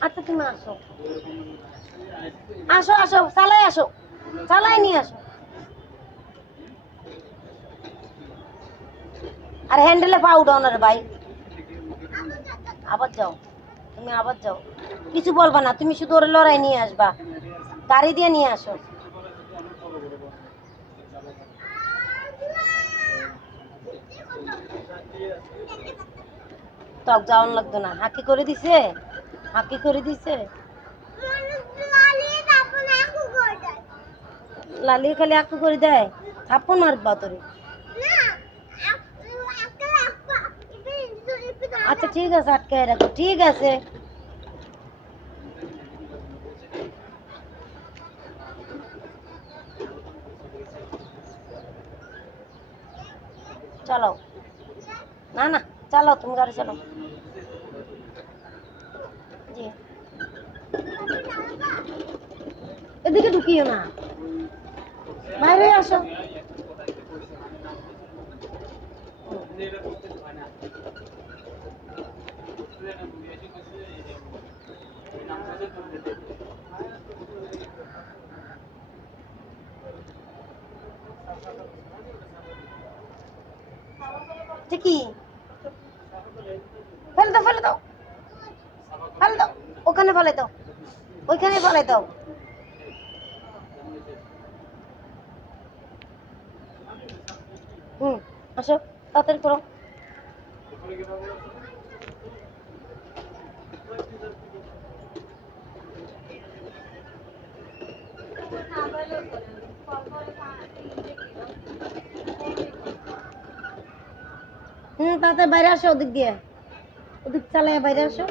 আচ্ছা তুমি আসো আসো আসো চালাই আসো চালাই নিয়ে আসো আর হ্যান্ডেলে পা উঠাও না রে ভাই আবার যাও তুমি আবার যাও কিছু বলবা না তুমি শুধু ওরে লড়াই নিয়ে আসবা গাড়ি দিয়ে নিয়ে আসো তক যাওয়ান লাগতো না হাঁকি করে দিছে হাঁকি করে দিছে লালি খালি আঁকু করে দেয় থাপ্পন মারবা তোরে আচ্ছা ঠিক আছে আটকায় রাখো ঠিক আছে চলো না না চালাও তুমি গাড়ি চালাও জি এদিকে ঢুকিও না বাইরে আসো কি ফেলে দাও ফেলে দাও ফেলে দাও ওখানে ফেলে দাও ওইখানে ফেলে দাও আসো তাড়াতাড়ি করো তাড়াতাড়ি বাইরে আসো ওদিক দিয়ে ওদিক চালাইয়া বাইরে আসো